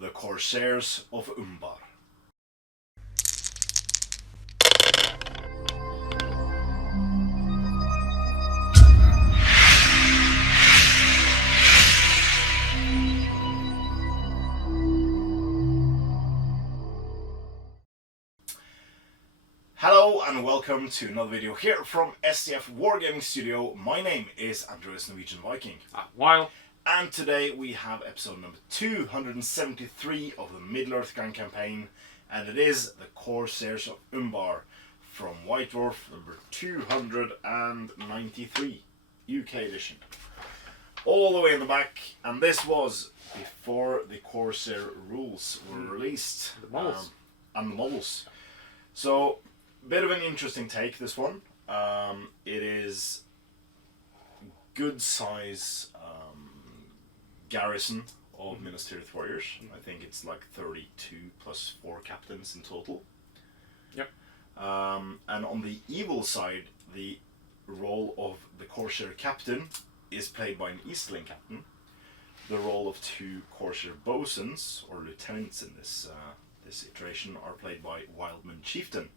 the Corsairs of Umbar. Hello and welcome to another video here from SDF Wargaming Studio. My name is Andreas Norwegian Viking. While. And today we have episode number 273 of the Middle-earth Grand Campaign, and it is the Corsairs of Umbar from White Dwarf number 293, UK edition. All the way in the back, and this was before the Corsair rules were released. The models. And the models. So, bit of an interesting take, this one. It is good size garrison of Minas Tirith warriors. I think it's like 32 plus 4 captains in total. Yep. And on the evil side, the role of the Corsair captain is played by an Easterling captain. The role of 2 Corsair bosuns, or lieutenants in this iteration, are played by Wildman chieftain.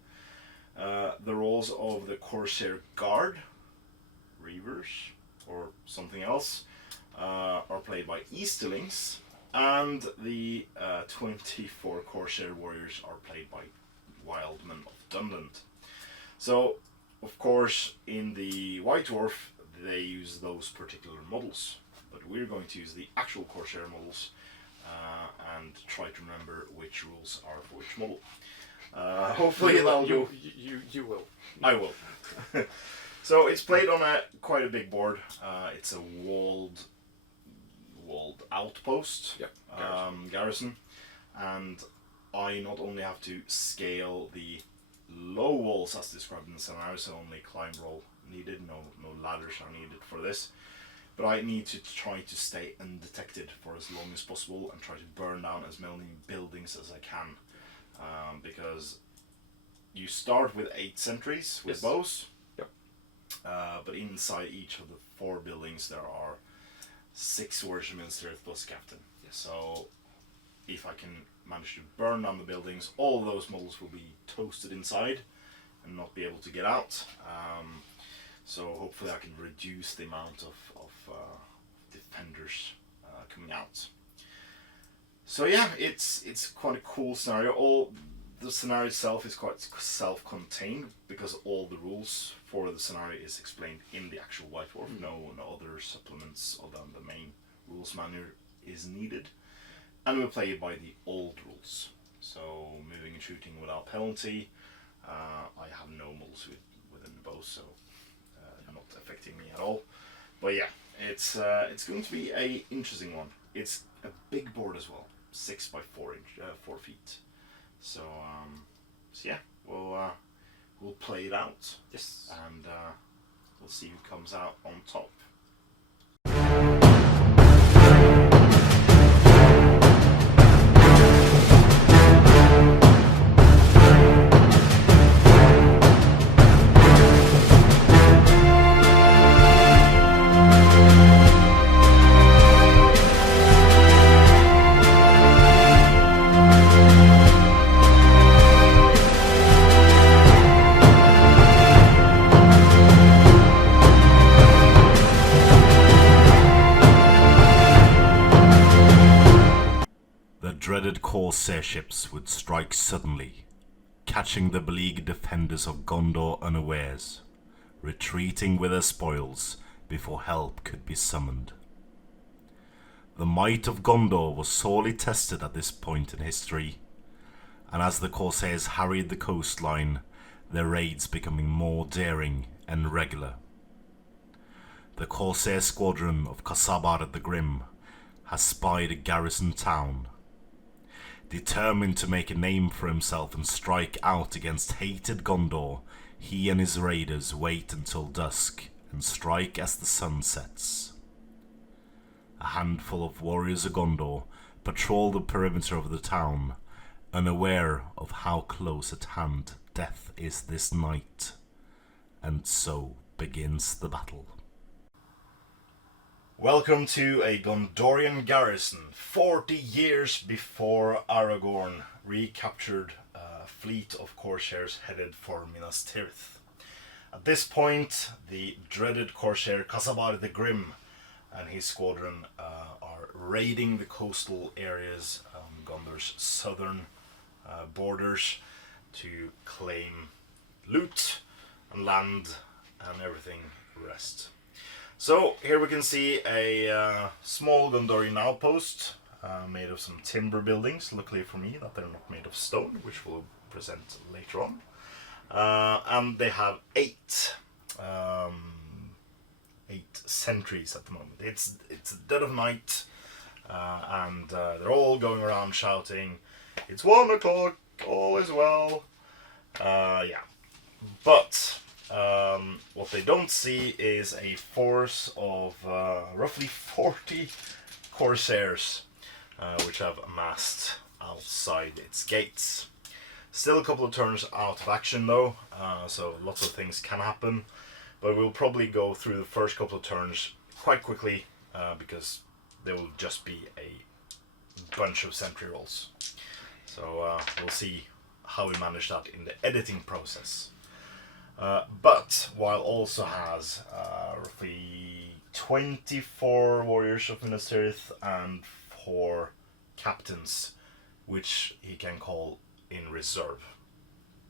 The roles of the Corsair guard, reavers, or something else, are played by Easterlings, and the 24 Corsair warriors are played by Wildmen of Dunland. So, of course, in the White Dwarf, they use those particular models, but we're going to use the actual Corsair models and try to remember which rules are for which model. Hopefully that'll go. You will. I will. So it's played on quite a big board. It's a walled outpost, Yep, garrison, and I not only have to scale the low walls as described in the scenario, so only climb roll needed, no ladders are needed for this, but I need to try to stay undetected for as long as possible and try to burn down as many buildings as I can, because you start with 8 sentries with bows. Yep. But inside each of the 4 buildings there are 6 warriors of Minas Tirith plus captain. Yes. So if I can manage to burn down the buildings, all of those models will be toasted inside and not be able to get out. So hopefully I can reduce the amount of defenders coming out. So yeah, it's quite a cool scenario. The scenario itself is quite self-contained because all the rules for the scenario is explained in the actual White Dwarf. No other supplements other than the main rules manual is needed. And we'll play it by the old rules. So moving and shooting without penalty. I have no models within the bow, so not affecting me at all. But yeah, it's going to be a interesting one. It's a big board as well, 6 by 4 feet. So yeah, we'll play it out. Yes. And we'll see who comes out on top. Dreaded Corsair ships would strike suddenly, catching the beleaguered defenders of Gondor unawares, retreating with their spoils before help could be summoned. The might of Gondor was sorely tested at this point in history, and as the Corsairs harried the coastline, their raids becoming more daring and regular. The Corsair squadron of Casabar the Grim has spied a garrison town. Determined to make a name for himself and strike out against hated Gondor, he and his raiders wait until dusk and strike as the sun sets. A handful of warriors of Gondor patrol the perimeter of the town, unaware of how close at hand death is this night, and so begins the battle. Welcome to a Gondorian garrison 40 years before Aragorn recaptured a fleet of Corsairs headed for Minas Tirith. At this point, the dreaded Corsair Casabar the Grim and his squadron are raiding the coastal areas on Gondor's southern borders to claim loot and land and everything rest. So here we can see a small Gondorian outpost made of some timber buildings. Luckily for me that they're not made of stone, which we'll present later on. And they have eight sentries at the moment. It's dead of night, and they're all going around shouting, "It's 1 o'clock, all is well." Yeah, but what they don't see is a force of roughly 40 Corsairs, which have amassed outside its gates. Still a couple of turns out of action though, so lots of things can happen, but we'll probably go through the first couple of turns quite quickly because there will just be a bunch of sentry rolls. So we'll see how we manage that in the editing process. But while also has roughly 24 warriors of Minas Tirith and 4 captains, which he can call in reserve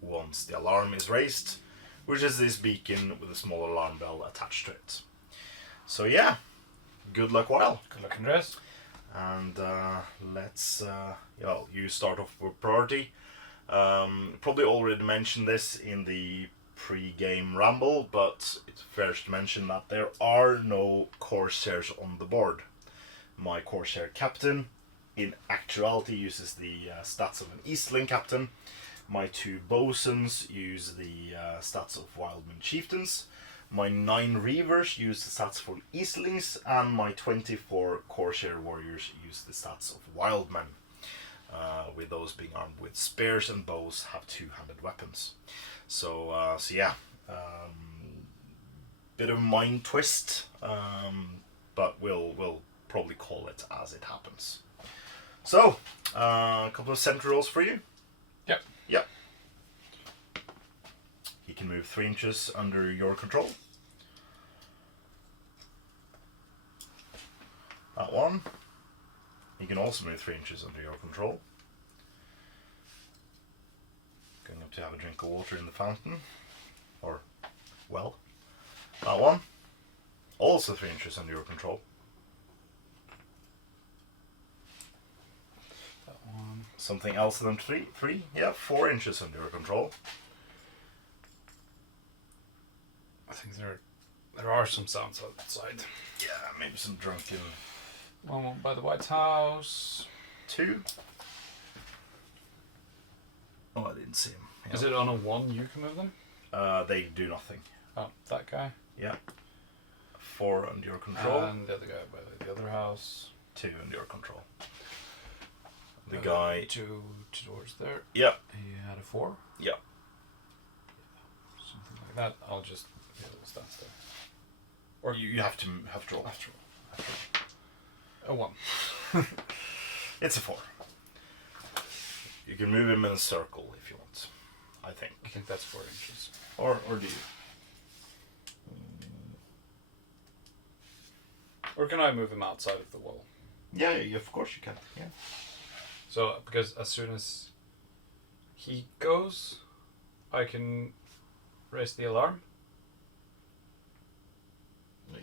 once the alarm is raised, which is this beacon with a small alarm bell attached to it. So yeah, good luck while. Good luck, Andreas. And let's, you start off with priority. Probably already mentioned this in the pre-game ramble, but it's fair to mention that there are no Corsairs on the board. My Corsair captain in actuality uses the stats of an Eastling captain. My 2 bosuns use the stats of Wildman chieftains. My 9 reavers use the stats for Eastlings, and my 24 Corsair warriors use the stats of Wildmen. With those being armed with spears and bows, have 2-handed weapons. So yeah, bit of a mind twist, but we'll probably call it as it happens. So, a couple of sentry rolls for you. Yep. Yep. He can move 3 inches under your control. That one. He can also move 3 inches under your control. Going up to have a drink of water in the fountain. Or well. That one. Also 3 inches under your control. That one. Something else than 3? Yeah, 4 inches under your control. I think there are some sounds outside. Yeah, maybe some drunken. One by the White House. 2. Oh, I didn't see him. Yeah. Is it on a 1 you can move them? They do nothing. Oh, that guy. Yeah. 4 under your control. And the other guy by the other house. 2 under your control. The guy. 2 towards there. Yeah. He had a 4. Yeah. Something like that. I'll just stand there. Or You have to roll. After all. A 1. It's a 4. You can move him in a circle if you want, I think. I think that's 4 inches. Or do you? Or can I move him outside of the wall? Yeah, of course you can. Yeah. So, because as soon as he goes, I can raise the alarm?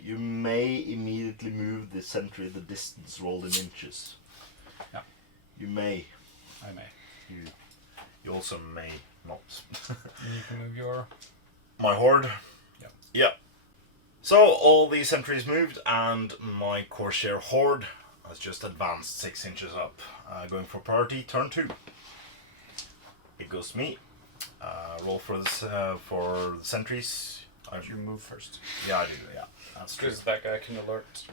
You may immediately move the sentry the distance rolled in inches. Yeah. You may. I may. You also may not. You can move your... My horde? Yeah. Yeah. So all these sentries moved, and my Corsair horde has just advanced 6 inches up. Going for priority, turn 2. It goes to me. Roll for this, for the sentries. You move first. Yeah, I do. Yeah, that's true. Because that guy can alert.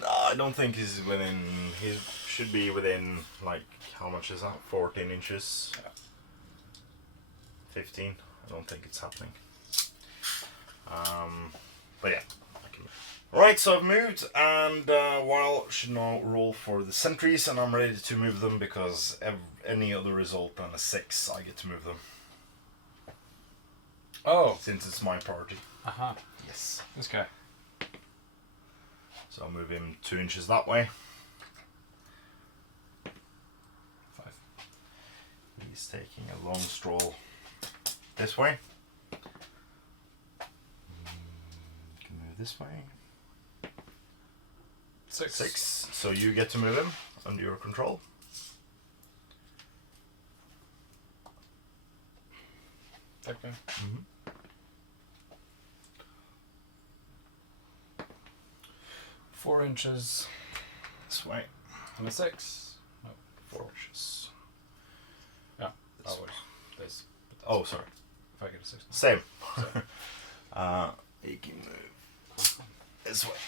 No, I don't think he's within. He should be within, like, how much is that? 14 inches. Yeah. 15. I don't think it's happening. But yeah. Alright, so I've moved, and while should now roll for the sentries, and I'm ready to move them because any other result than a 6, I get to move them. Oh. Since it's my party. Uh-huh. Yes. This guy. So I'll move him 2 inches that way. 5. He's taking a long stroll this way. You can move this way. 6. 6. So you get to move him under your control. That guy. Mm-hmm. 4 inches. This way. And a 6. No. 4 inches. Yeah. This way. This. Oh, sorry. If I get a 6. Same. So. You can move this way.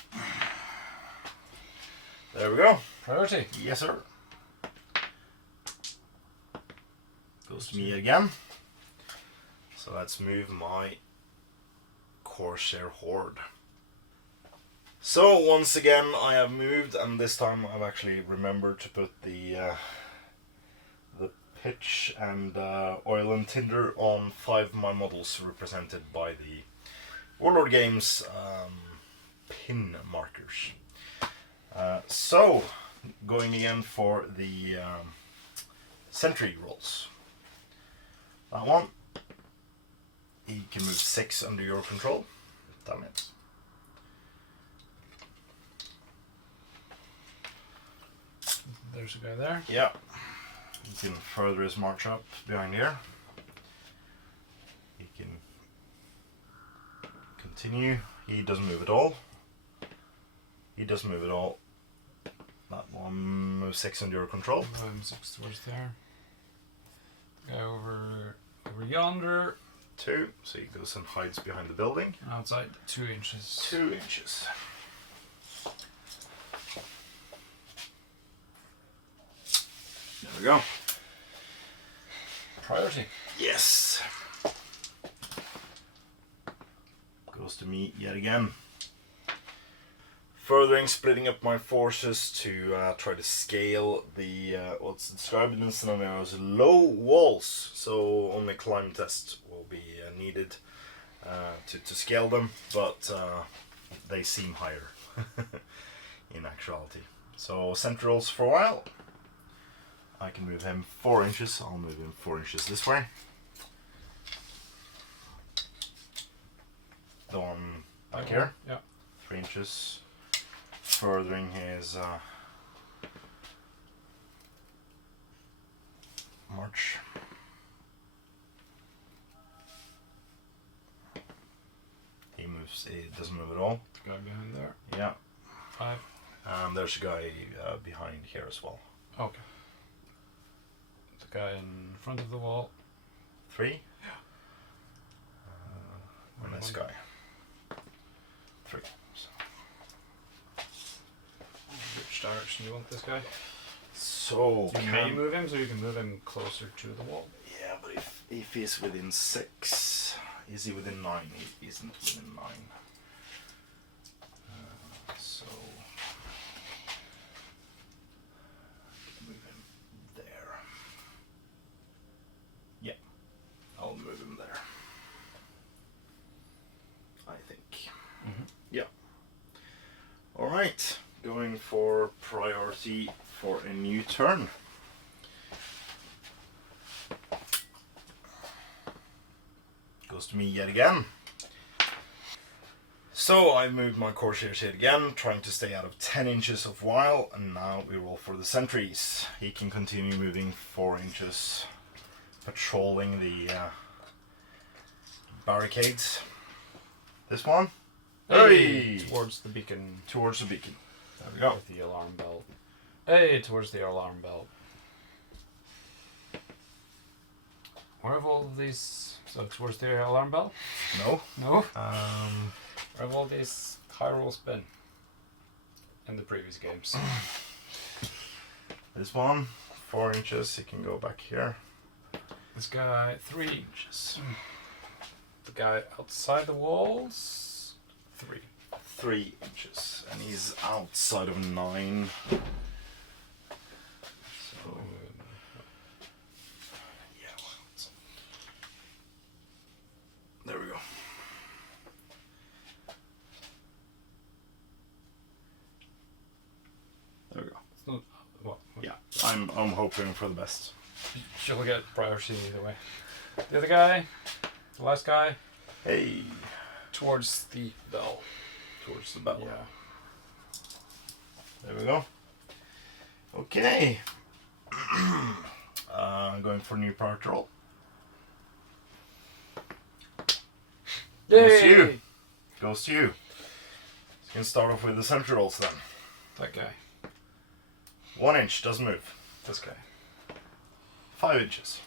There we go. Priority. Yes, sir. Goes to me again. So let's move my Corsair horde. So once again I have moved, and this time I've actually remembered to put the pitch and oil and tinder on 5 of my models represented by the Warlord Games pin markers. So going again for the sentry rolls. That one. He can move 6 under your control. Damn it. There's a guy there. Yeah. He can further his march up behind here. He can continue. He doesn't move at all. He doesn't move at all. That one moves 6 under your control. 6 towards there. Guy over yonder. 2, so he goes and hides behind the building. Outside 2 inches. 2 inches. There we go. Priority. Yes. Goes to me yet again. Furthering, splitting up my forces to try to scale the what's described in the scenario as low walls. So only climb test will be needed to scale them, but they seem higher in actuality. So centrals for a while. I can move him 4 inches. I'll move him 4 inches this way. The one back here. Yeah. 3 inches. Furthering his march. He moves. He doesn't move at all. Guy behind there. Yeah. 5. And there's a guy behind here as well. Okay. The guy in front of the wall. 3. Yeah. And this guy. 3. So. Which direction you want this guy? So You may move him so you can move him closer to the wall. Yeah, but if he's within 6, is he within 9? He isn't within 9. So move him there. Yeah, I'll move him there. I think. Mm-hmm. Yeah. All right. Going for priority for a new turn. Goes to me yet again. So I moved my Corsairs yet again, trying to stay out of 10 inches of while, and now we roll for the sentries. He can continue moving 4 inches, patrolling the barricades. This one. Hey! Towards the beacon. Towards the beacon. There we go. With the alarm bell. Hey, towards the alarm bell. Where have all of these... So towards the alarm bell? No. No? Where have all these high rolls been? In the previous games. This one, 4 inches, he can go back here. This guy, 3 inches. The guy outside the walls, 3. 3 inches, and he's outside of 9. So, yeah, there we go. There we go. It's not, what? Yeah, I'm hoping for the best. She'll get priority either way. The other guy, the last guy, Hey, towards the bell. towards the bell. Yeah. There we go. Okay. Going for new priority roll. Goes to you. Goes to you. So you can start off with the sentry rolls then. That guy. 1 inch, doesn't move. This guy. 5 inches.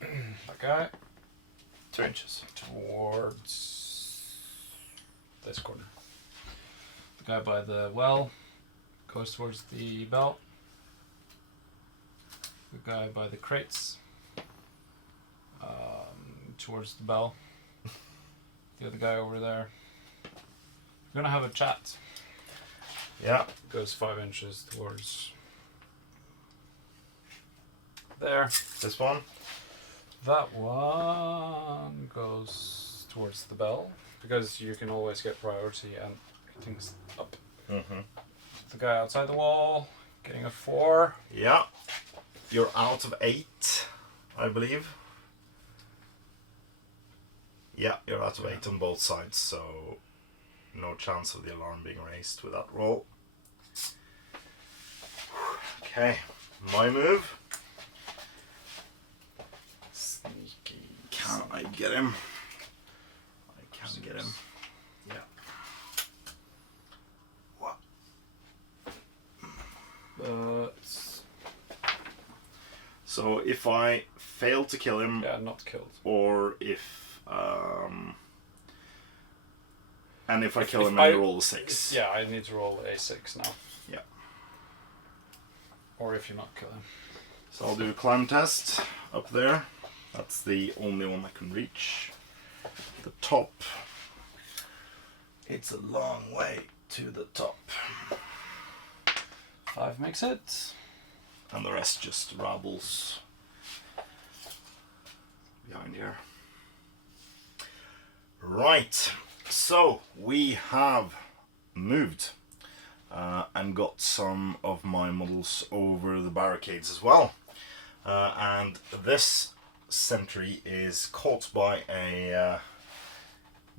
That guy. 2 inches. Towards this corner. The guy by the well goes towards the bell. The guy by the crates towards the bell. The other guy over there. We're gonna have a chat. Yeah. Goes 5 inches towards there. This one. That one goes towards the bell because you can always get priority and things up. Mm-hmm. The guy outside the wall getting a 4. Yeah. You're out of 8, I believe. Yeah, you're out of 8 on both sides, so no chance of the alarm being raised with that roll. Okay, my move. Sneaky. Can I get him? I can get him. Yeah. What? So if I fail to kill him, Yeah, not killed. or if and if I kill If him, I I roll a 6. Yeah, I need to roll a 6 now. Yeah. Or if you not kill him. So I'll do a climb test up there. That's the only one I can reach. The top. It's a long way to the top. 5 makes it. And the rest just rabbles behind here. Right, so we have moved and got some of my models over the barricades as well. And this sentry is caught by a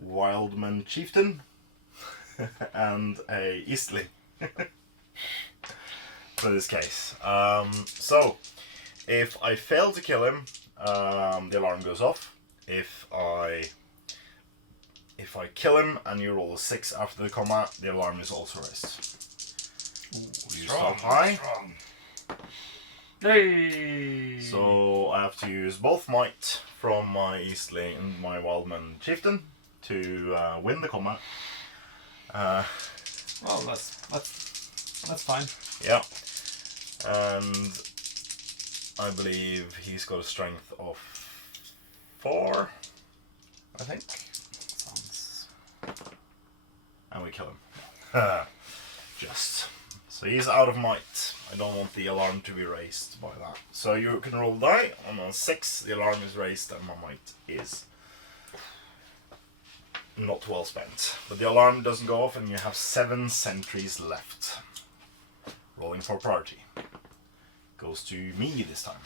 Wildman chieftain and a Eastling. For this case. So, if I fail to kill him, the alarm goes off. If I kill him and you roll a 6 after the combat, the alarm is also raised. You start high. Strong. Hey! So I have to use both might from my Eastling and my Wildman chieftain to win the combat. Well, that's fine. Yeah. And I believe he's got a strength of 4, I think. Sounds... And we kill him. Just. So he's out of might. I don't want the alarm to be raised by that. So you can roll die. On a 6, the alarm is raised and my might is not well spent. But the alarm doesn't go off and you have 7 sentries left. Rolling for priority. Goes to me this time.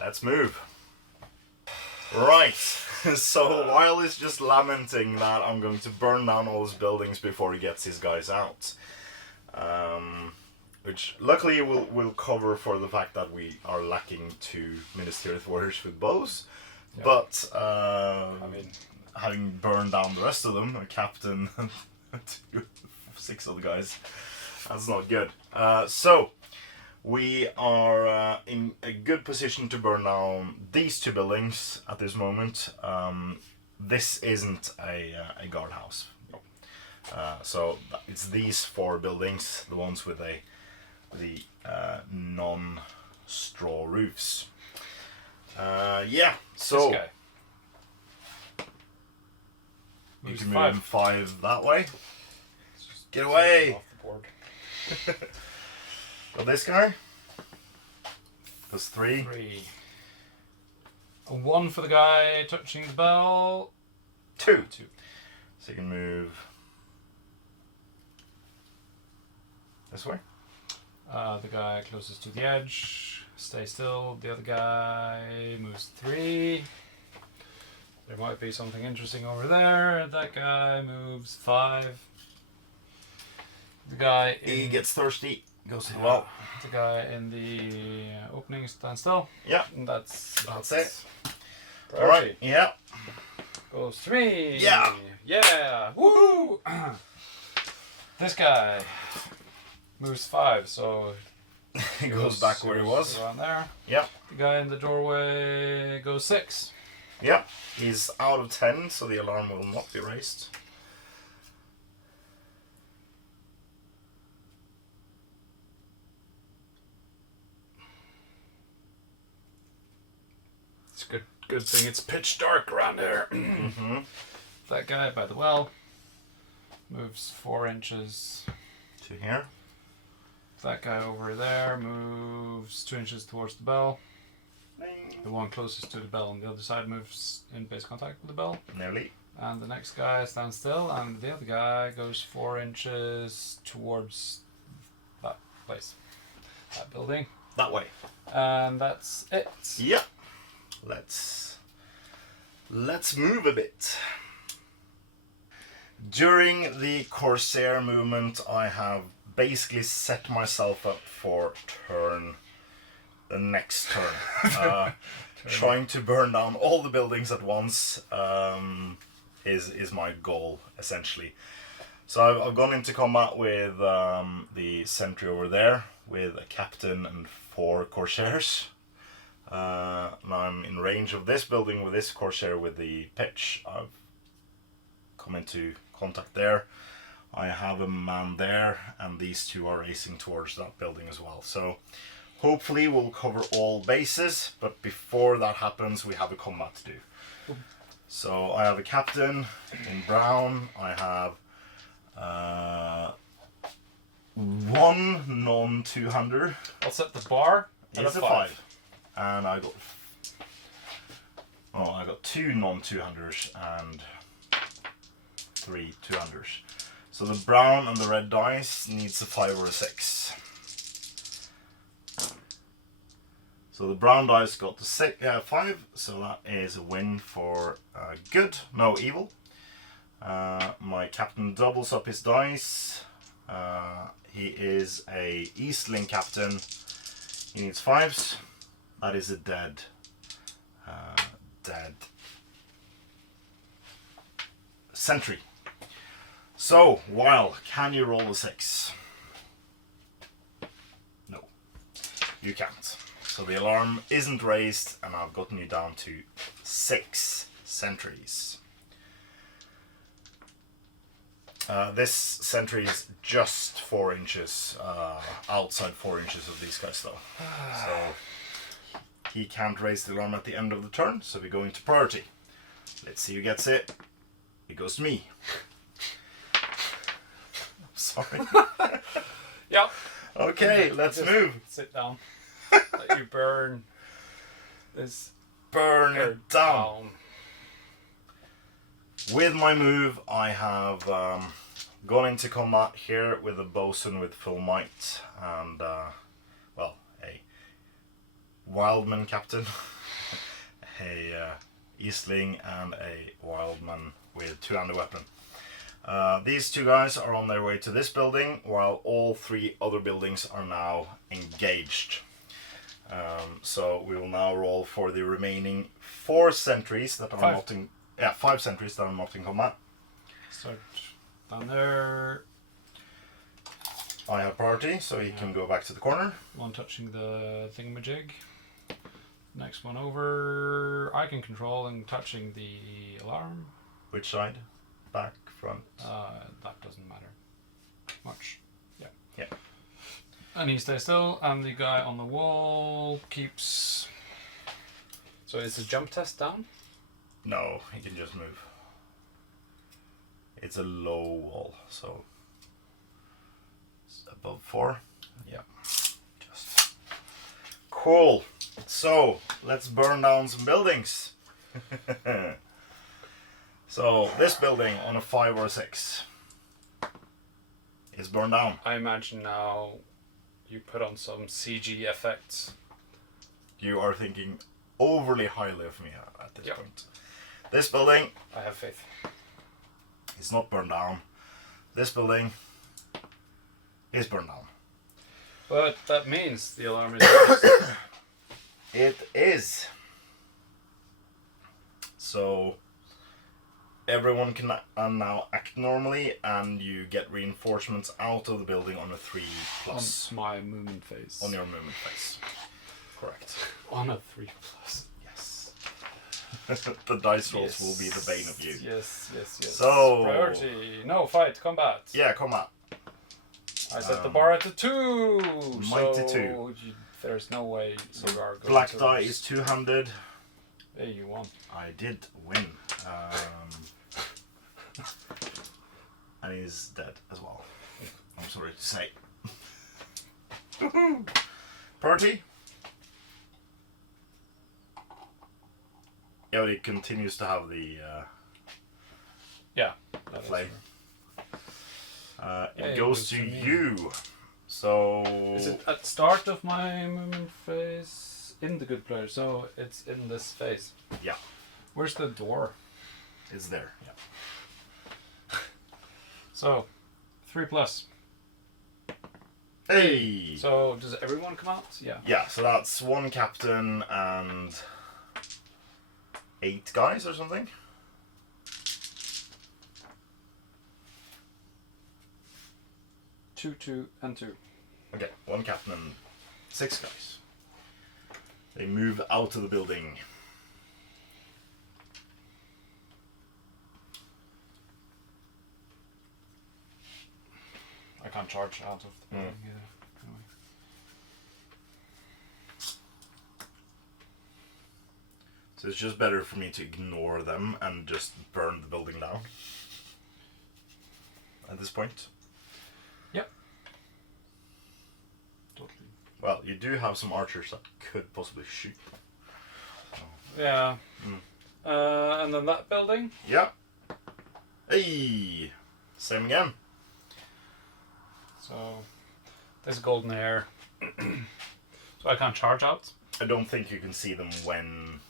Let's move. Right. So while he's just lamenting that I'm going to burn down all his buildings before he gets his guys out. Which luckily will cover for the fact that we are lacking 2 ministerial warriors with bows. Yeah. But I mean, having burned down the rest of them, a captain and 6 other guys, that's not good. So we are in a good position to burn down these 2 buildings at this moment. This isn't a guardhouse. So it's these 4 buildings, the ones with the non-straw roofs. Yeah. This So guy. you Moves can move 5. him 5 that way. Just Get away! off the board. So this guy goes 3. 3. A 1 for the guy touching the bell. 2. 2. So you can move this way. The guy closest to the edge, stay still. The other guy moves 3. There might be something interesting over there. That guy moves 5. The guy in He gets thirsty. Goes to the well. The guy in the opening stands still. Yeah. And that's it. Priority. All right. Yeah. Goes 3. Yeah. Yeah. Woo! This guy moves 5, so He goes back where he was. around there. Yeah. The guy in the doorway goes 6. Yeah. He's out of 10, so the alarm will not be raised. It's a good thing it's pitch dark around there. Mm-hmm. That guy by the well moves 4 inches. To here. That guy over there moves 2 inches towards the bell. The one closest to the bell on the other side moves in base contact with the bell. Nearly. And the next guy stands still, and the other guy goes 4 inches towards that place, that building. That way. And that's it. Yeah. Let's move a bit. During the Corsair movement, I have basically set myself up for the next turn. Trying to burn down all the buildings at once is my goal, essentially. So I've gone into combat with the sentry over there, with a captain and 4 Corsairs. Now I'm in range of this building with this Corsair with the pitch. I've come into contact there. I have a man there, and these 2 are racing towards that building as well. So hopefully we'll cover all bases, but before that happens we have a combat to do. So I have a captain in brown. I have 1 non-200. I'll set the bar at It's a a 5. And I got 2 non-200s and 3 200s. So the brown and the red dice needs a 5 or a 6. So the brown dice got the 5, so that is a win for good, no evil. My captain doubles up his dice. He is a Eastling captain. He needs 5s. That is a dead sentry. So, Weil, can you roll a 6? No, you can't. So the alarm isn't raised, and I've gotten you down to 6 sentries. This sentry is just 4 inches outside 4 inches of these guys, though. So he can't raise the alarm at the end of the turn, so we go into priority. Let's see who gets it. It goes to me. Sorry. Yep. Okay, let's move. Sit down. Let you burn this. Burn it down. With my move, I have gone into combat here with a bosun with full might and, well, a wildman captain, a Eastling, and a wildman with 2-handed weapon. These 2 guys are on their way to this building, while all 3 other buildings are now engaged. So we will now roll for the remaining 4 sentries that are 5. not in... Yeah, 5 sentries that are not in combat. Start down there. I have priority, so he can go back to the corner. One touching the thingamajig. Next one over. I can control and touching the alarm. Which side? Back, front? That doesn't matter much. Yeah. Yeah. And he stays still, and the guy on the wall keeps So is the jump test down? No, he can just move. It's a low wall, so it's above 4. Yeah. Just cool. So let's burn down some buildings. So this building on a 5 or 6 is burned down. I imagine now you put on some CG effects. You are thinking overly highly of me at this Yep. point. This building I have faith. is not burned down. This building is burned down. But that means the alarm is raised. It is. So everyone can now act normally, and you get reinforcements out of the building on a 3+. On my movement phase. On your movement phase. Correct. On a 3+. Yes. The dice rolls will be the bane of you. Yes. So priority. No, fight, combat. Yeah, combat. I set the bar at the 2. Mighty so 2. There's no way you are going Black to die lose. is 2-handed. Hey, you won. I did win. And he's dead as well. I'm sorry to say. Party. Yeah, but it continues to have the Yeah. that is flame. true. It Hey, goes goes to to me. you. So Is it at start of my movement phase? In the good player, so it's in this phase. Yeah, Where's the door? it's there. So, 3+. Hey. So, does everyone come out? Yeah. Yeah, so that's 1 captain and 8 guys or something. Two, and 2. Okay, 1 captain and 6 guys. They move out of the building. I can't charge out of the building either. Anyway. So it's just better for me to ignore them and just burn the building down. At this point. Yep. Totally. Well, you do have some archers that could possibly shoot. Yeah. And then that building. Yeah. Hey! Same again. So, there's golden hair. So I can't charge out. I don't think you can see them when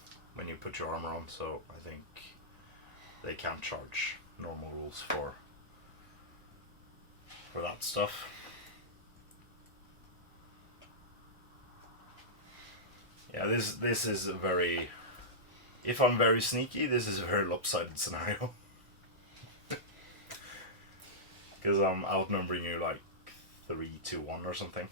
you put your armor on, so I think they can't charge. Normal rules for that stuff. Yeah, this is a very... If I'm very sneaky, this is a very lopsided scenario. Because I'm outnumbering you like 3-1 or something.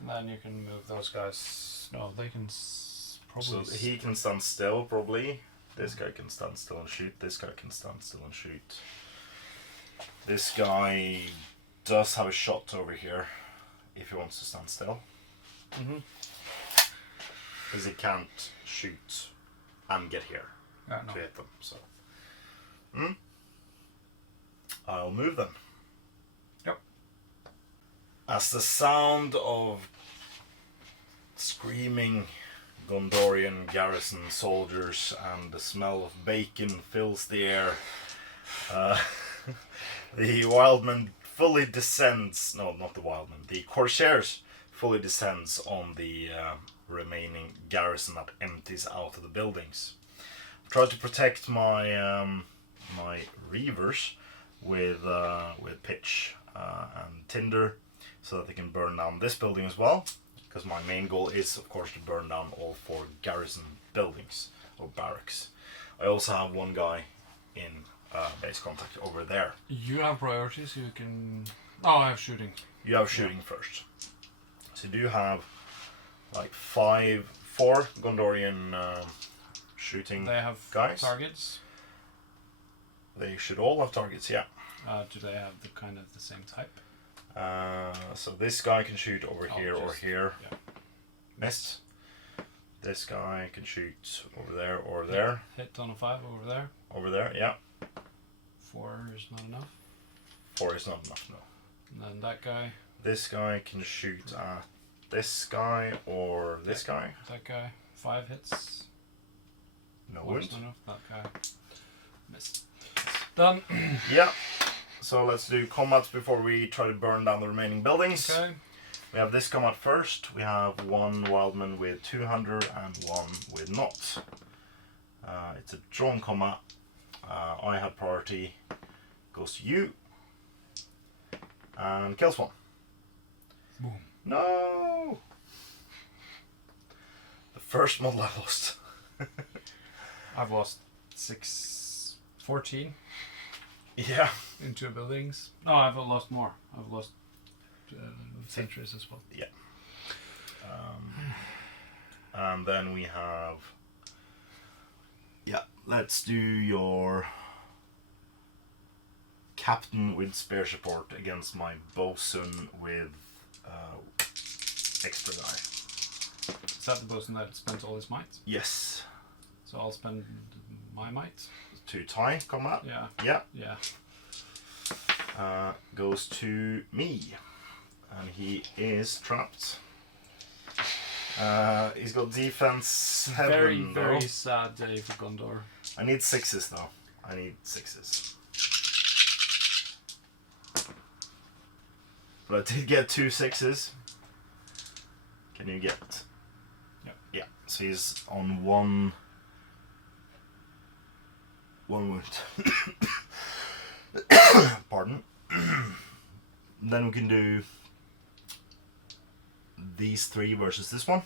And then you can move those guys. No, they can probably. So he can stand still, probably. This guy can stand still and shoot. This guy can stand still and shoot. This guy does have a shot over here if he wants to stand still. Because he can't shoot and get here Yeah, no. to hit them. So, I'll move them. Yep. As the sound of screaming Gondorian garrison soldiers and the smell of bacon fills the air, the Wildman fully descends. No, not the Wildman. The Corsairs fully descends on the remaining garrison that empties out of the buildings. I've tried to protect my my reavers with pitch and tinder, so that they can burn down this building as well. Because my main goal is, of course, to burn down all 4 garrison buildings or barracks. I also have 1 guy in base contact over there. You have priority, so you can. Oh, I have shooting. You have shooting first. So you do have like 4 Gondorian shooting They have guys. targets. They should all have targets, yeah. Do they have the kind of the same type? So this guy can shoot over here or just- here. yeah. Missed. This guy can shoot over there or there. Hit on a 5 over there. Over there, yeah. 4 is not enough. 4 is not enough, no. And then that guy. This guy can shoot at this guy or this guy. That guy. 5 hits. No 1 wound. is not enough. That guy. Missed. Done. Yeah. So let's do combats before we try to burn down the remaining buildings. Okay. We have this combat first. We have 1 wildman with 200 and 1 with not. It's a drawn combat. I have priority. Goes to you. And kills 1. Boom. No! The first model I lost. I've lost 14 Yeah. in 2 buildings. No, I've lost more. I've lost centuries as well. Yeah. And then we have... Yeah, let's do your captain with spear support against my bosun with extra die. Is that the bosun that spends all his might? Yes. So I'll spend my might? To tie combat. Yeah. Yeah. Yeah. Goes to me. And he is trapped. He's got defense 7. Very, though. very sad day for Gondor. I need 6s though. I need 6s. But I did get 2 6s. Can you get? Yep. Yeah. So he's on 1 wound. Pardon. Then we can do these 3 versus this one.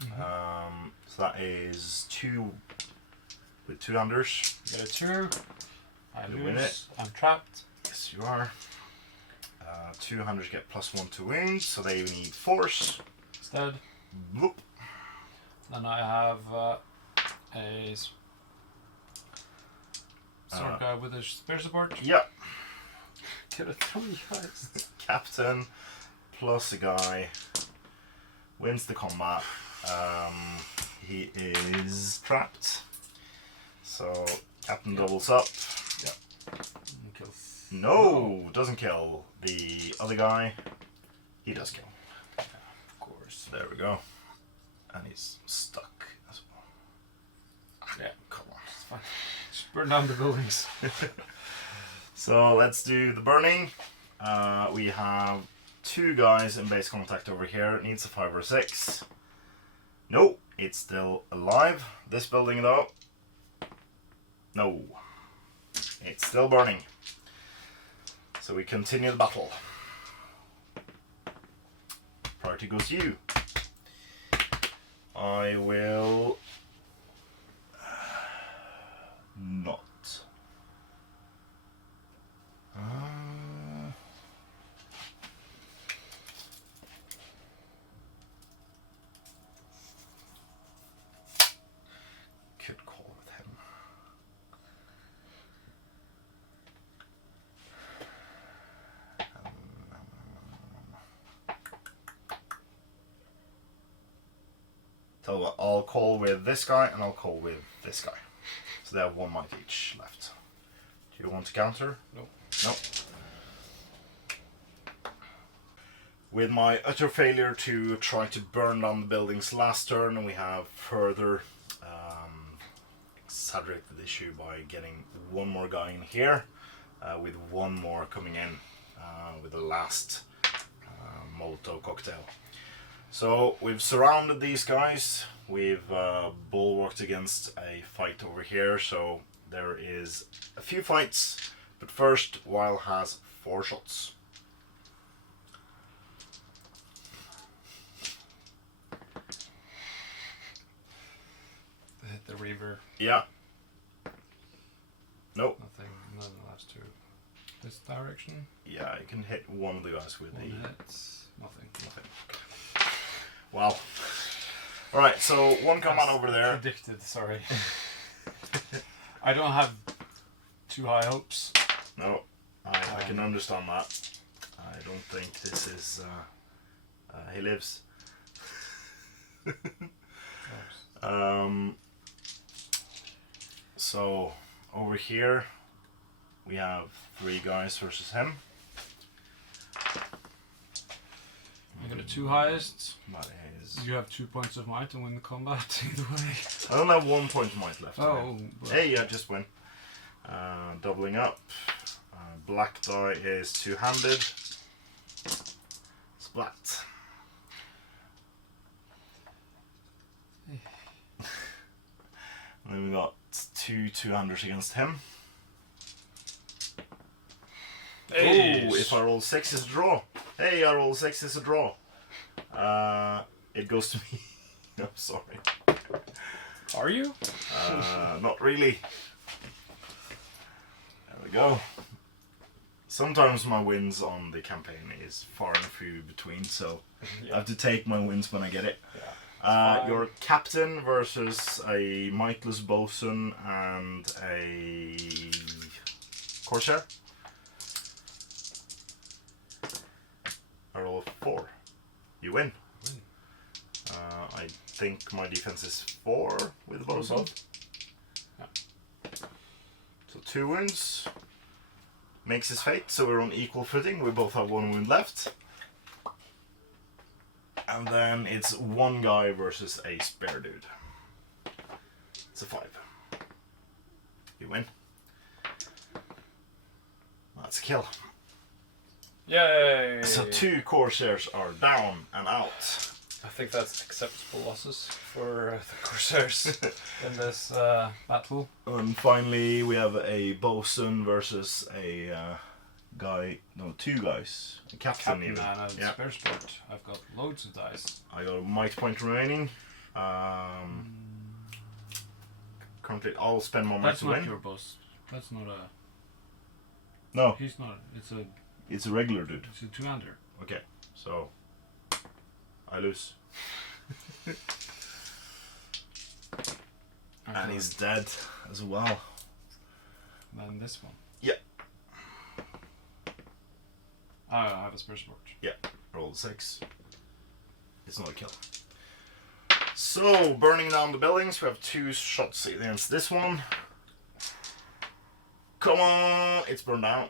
So that is 2 with 2 unders. Get a 2. I You lose. win it. I'm trapped. Yes, you are. 200s get +1 to wounds, so they need force. Instead. Bloop. Then I have a sword guy with a spear support. Yeah, Get a 3 guys. captain plus a guy wins the combat. He is trapped, so captain doubles up. And kills. No, doesn't kill. The other guy, he does kill. Of course. There we go. And he's stuck as well. Yeah. Come on. It's fine. Just burn down the buildings. So let's do the burning. We have 2 guys in base contact over here. It needs a 5 or 6. No, it's still alive. This building though. No. It's still burning. So we continue the battle. Priority goes to you. I will not. Could call with him. Tell you what, I'll call with this guy and I'll call with this guy. So they have 1 might each left. Do you want to counter? No. No. With my utter failure to try to burn down the buildings last turn, we have further exaggerated the issue by getting 1 more guy in here, with 1 more coming in with the last Molotov cocktail. So we've surrounded these guys, we've bulwarked against a fight over here, so there is a few fights, but first Weil has 4 shots. Hit the Reaver. Yeah. Nope. Nothing. And then the last 2. This direction. Yeah, you can hit 1 of the guys with 1 the... hit. Nothing. Wow. Alright, so 1 combat over there. Predicted, sorry. I don't have too high hopes. No, I can understand that. I don't think this is... he lives. So, over here, we have 3 guys versus him. I got a 2 highest. That is... You have 2 points of might and win the combat either way. I don't have 1 point of might left. Oh. Hey, I just win. Doubling up. Black die is 2-handed. Splat. And then we got 2 200s against him. Hey. Oh, if I roll 6 is a draw. Hey, I roll 6 is a draw. It goes to me. I'm sorry. Are you? Not really. There we go. Sometimes my wins on the campaign is far and few between, so I have to take my wins when I get it. Yeah. Your captain versus a mightless bosun and a Corsair. I roll a 4. You win. I think my defense is 4 with bosun. Yeah. So 2 wounds. Makes his fate, so we're on equal footing. We both have 1 wound left. And then it's 1 guy versus a spare dude. It's a 5. You win. That's a kill. Yay! So 2 Corsairs are down and out. I think that's acceptable losses for the Corsairs in this battle. And finally we have a bosun versus a guy, no, 2 guys. A captain even. And a Yeah. spare sport. I've got loads of dice. I got a might point remaining. Currently I'll spend my might That's to not win. your boss. That's not a... No, He's not. it's a regular dude. It's a 2-hander. Okay, so I lose. And he's dead as well. Then this one. Yeah. I have a spare sport. Yeah, roll 6. It's not a kill. So, burning down the buildings, we have 2 shots against this one. Come on, it's burned down.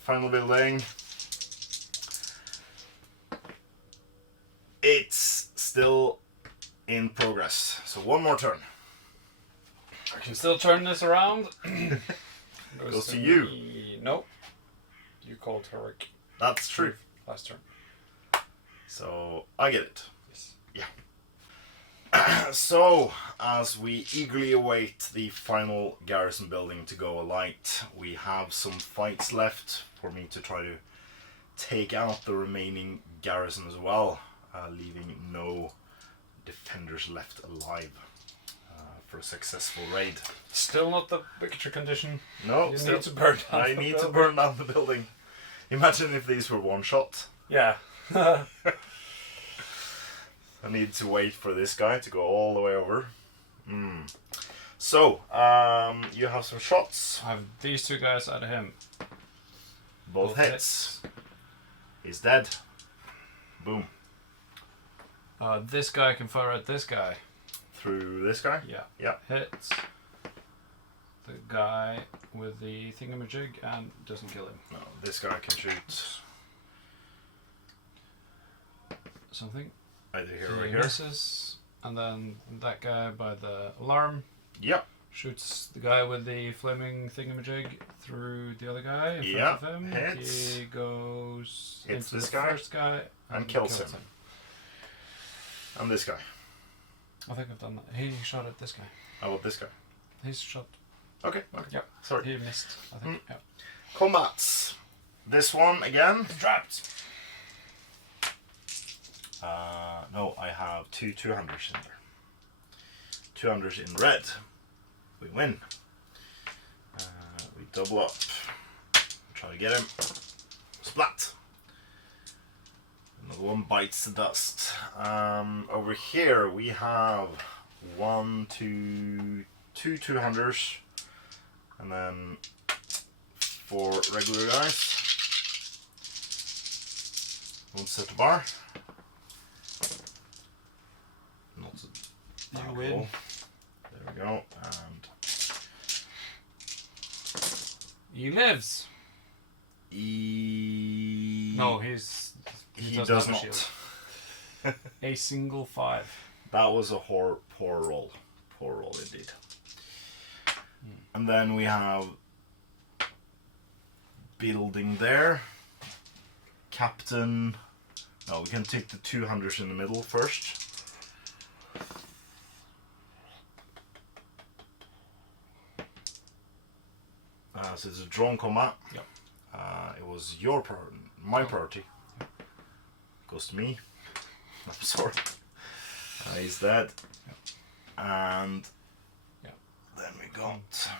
Final building. It's still in progress. So 1 more turn. I can still turn this around. Goes to you. Me. Nope. You called heroic That's true. last turn. So I get it. Yes. Yeah. So, as we eagerly await the final garrison building to go alight, we have some fights left for me to try to take out the remaining garrison as well, leaving no defenders left alive for a successful raid. Still not the victory condition. No, You still, need to burn down I the need to building. burn down the building. Imagine if these were 1 shot. Yeah. I need to wait for this guy to go all the way over. So, you have some shots. I have these 2 guys out of him. Both hits. He's dead. Boom. This guy can fire at this guy. Through this guy? Yeah. Yeah. Hits the guy with the thingamajig and doesn't kill him. No, this guy can shoot Something. either here He or here. misses, and then that guy by the alarm Yep. shoots the guy with the flaming thingamajig through the other guy in Yeah, front of him. hits. He goes Hits into this the guy first guy and kills him. And this guy. I think I've done that. He shot at this guy. How about this guy? He's shot. Okay. Yep. Sorry. He missed, I think. Yeah. Combats. This one again. Trapped. No, I have 2 200s in there. 200s in red. We win. We double up. Try to get him. Splat. Another one bites the dust. Over here we have 1, 2, 2 200s, and then 4 regular guys. Won't set the bar. Not a You bad win. roll. There we go. And He lives. No, he does have a not. shield. A single 5. That was a poor roll. Poor roll indeed. And then we have building there. Captain. No, we can take the 200s in the middle first. So it's a drawn combat. Yep. It was your my priority. Yep. Goes to me. I'm sorry. He's dead. Yep. And Yep. then we got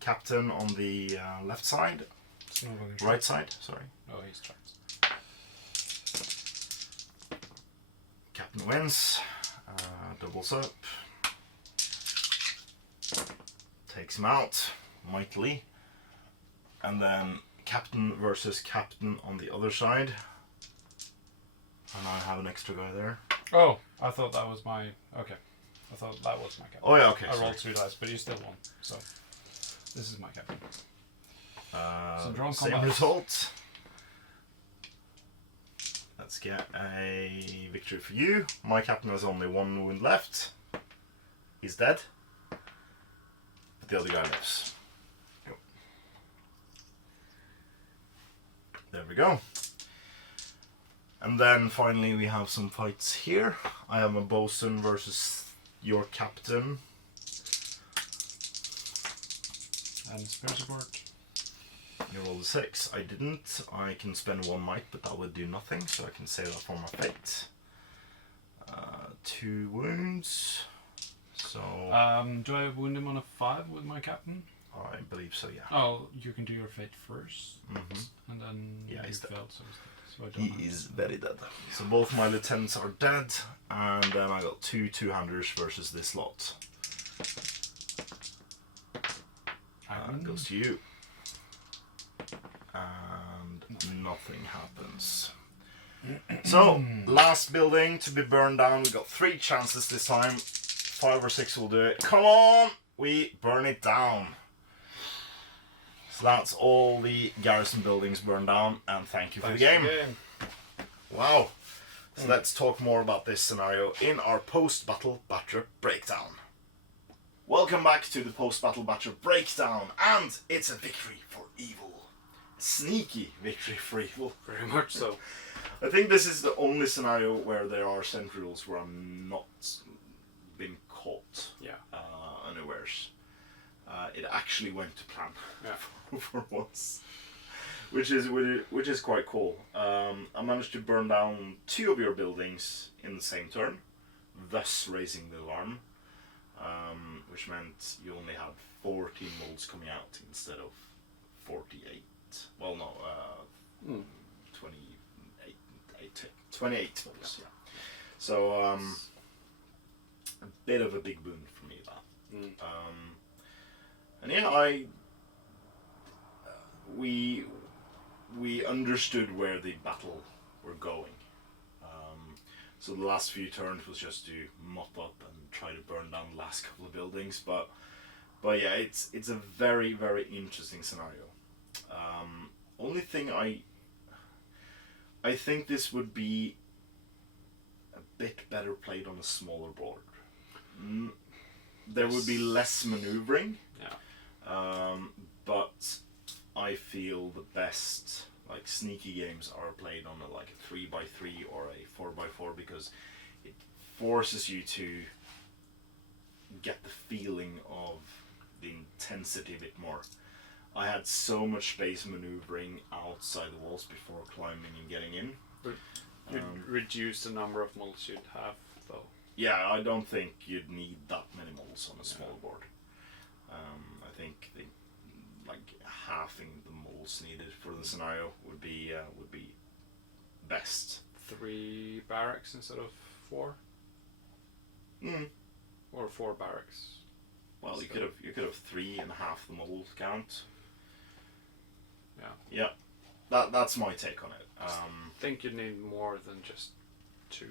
Captain on the left side. Snowballing Right side, sorry. Oh, he's trapped. Captain wins. Doubles up. Takes him out mightily. And then Captain versus Captain on the other side. And I have an extra guy there. Oh, I thought that was my... Okay. I thought that was my captain. Oh yeah, okay. I sorry. rolled 2 dice, but you still won. So, this is my captain. So drawn Same combat. result. Let's get a victory for you. My captain has only 1 wound left. He's dead. But the other guy lives. Go. There we go. And then finally we have some fights here. I have a bosun versus your captain. And spear support. You rolled a 6. I didn't. I can spend 1 might, but that would do nothing, so I can save that for my fate. 2 wounds. So Do I wound him on a 5 with my captain? I believe so, yeah. Oh, you can do your fate first, Mm-hmm. and then Yeah, you he's dead. failed, so I don't have He to- is very dead. So both my lieutenants are dead, and then I got 2 200s versus this lot. I win. Goes to you. And nothing happens. So, last building to be burned down. We got 3 chances this time. 5 or 6 will do it. Come on! We burn it down. So that's all the garrison buildings burned down, and thank you for the game. Wow. So let's talk more about this scenario in our post-battle Butcher breakdown. Welcome back to the post-battle Butcher breakdown, and it's a victory for evil. Sneaky victory for evil. Very much so. I think this is the only scenario where there are sentry rules where I'm not been caught Yeah. unawares. It actually went to plan Yeah. for once, which is quite cool. I managed to burn down 2 of your buildings in the same turn, thus raising the alarm, which meant you only had 14 molds coming out instead of 48. Well, no, 28 molds. Yeah. So a bit of a big boon for me that. And yeah, we understood where the battle were going. So the last few turns was just to mop up and try to burn down the last couple of buildings, but yeah, it's a very, very interesting scenario. Only thing I think this would be a bit better played on a smaller board. There would be less maneuvering. Yeah. But I feel the best sneaky games are played on a 3x3 or a 4x4 because it forces you to get the feeling of the intensity a bit more. I had so much space maneuvering outside the walls before climbing and getting in. You'd reduce the number of molds you'd have, though. Yeah, I don't think you'd need that many molds on a small board. I think halving the molds needed for the scenario would be best. 3 barracks instead of 4, or 4 barracks. Well, you could have 3 and half the mold count. Yeah. Yeah, that's my take on it. I think you need more than just 2.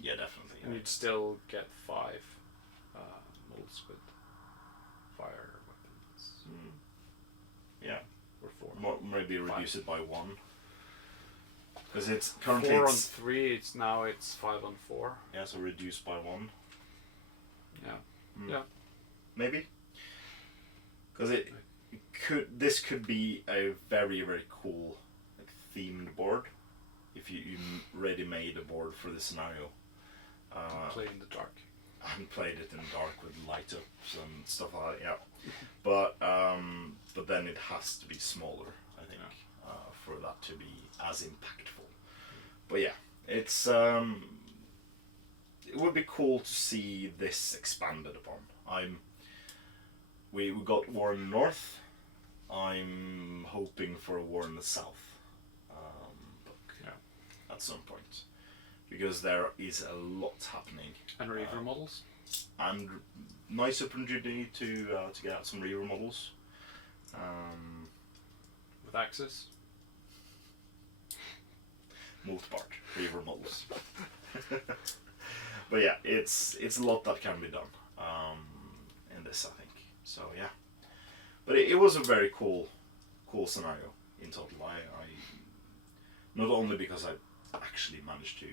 Yeah, definitely. And you'd still get 5 models with fire weapons. Yeah. Or 4. Maybe reduce it by 1. Because it's currently 4 on 3. It's 5 on 4. Yeah, so reduce by 1. Yeah. Yeah. Maybe. Because this could be a very, very cool themed board if you ready made a board for this scenario. Play in the dark. And played it in the dark with light ups and stuff like that. Yeah, but then it has to be smaller, I think, for that to be as impactful. But yeah, it's it would be cool to see this expanded upon. We got war in the north. I'm hoping for a war in the south. At some point, because there is a lot happening. And Reaver models. And nice opportunity to get out some Reaver models. With Axis. Multi-part Reaver models. But yeah, it's a lot that can be done in this, I think. So yeah, but it was a very cool scenario in total. I not only because I actually managed to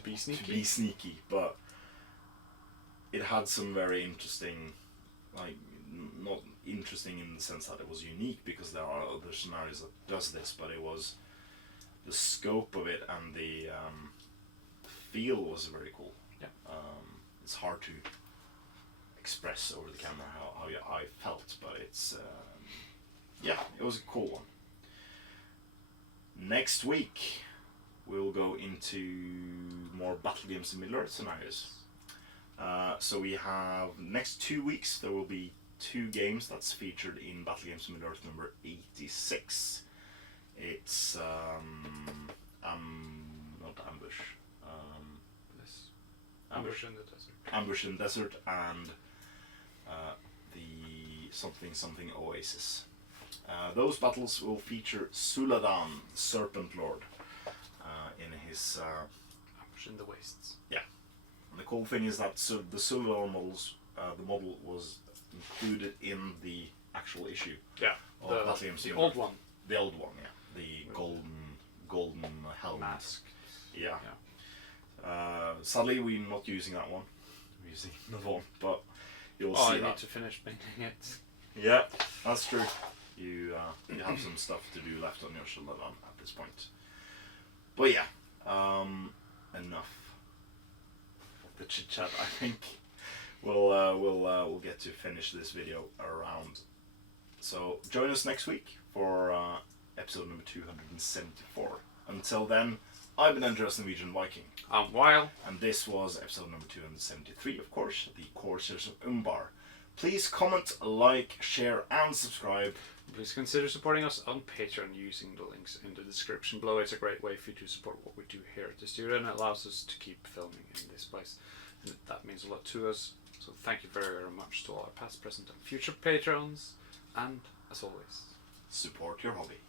be sneaky, but it had some very interesting, not interesting in the sense that it was unique, because there are other scenarios that does this, but it was the scope of it and the feel was very cool. Yeah. It's hard to express over the camera how I felt, but it's it was a cool one. Next week we'll go into more battle games and Middle-earth scenarios. So we have next 2 weeks there will be 2 games that's featured in Battle Games of Middle-earth number 86. It's not Ambush. Ambush in the Desert. Ambush in the Desert and the something Oasis. Those battles will feature Suladan, the Serpent Lord, in his Ambush in the Wastes. Yeah. And the cool thing is that the Suladan models, the model was included in the actual issue. Yeah. The old one. The old one, yeah. The golden helmet. Mask. Yeah. Sadly, we're not using that one. We're using another one, but you'll see I that. need to finish painting it. Yeah, that's true. You have some stuff to do left on your shoulder at this point. But yeah, enough of the chit chat. I think we'll get to finish this video around. So join us next week for episode number 274. Until then, I've been Andreas Norwegian Viking. I'm Weil. And this was episode number 273, of course, the Corsairs of Umbar. Please comment, like, share, and subscribe. Please consider supporting us on Patreon using the links in the description below. It's a great way for you to support what we do here at the studio, and it allows us to keep filming in this place. And that means a lot to us. So thank you very, very much to all our past, present, and future patrons. And as always, support your hobby.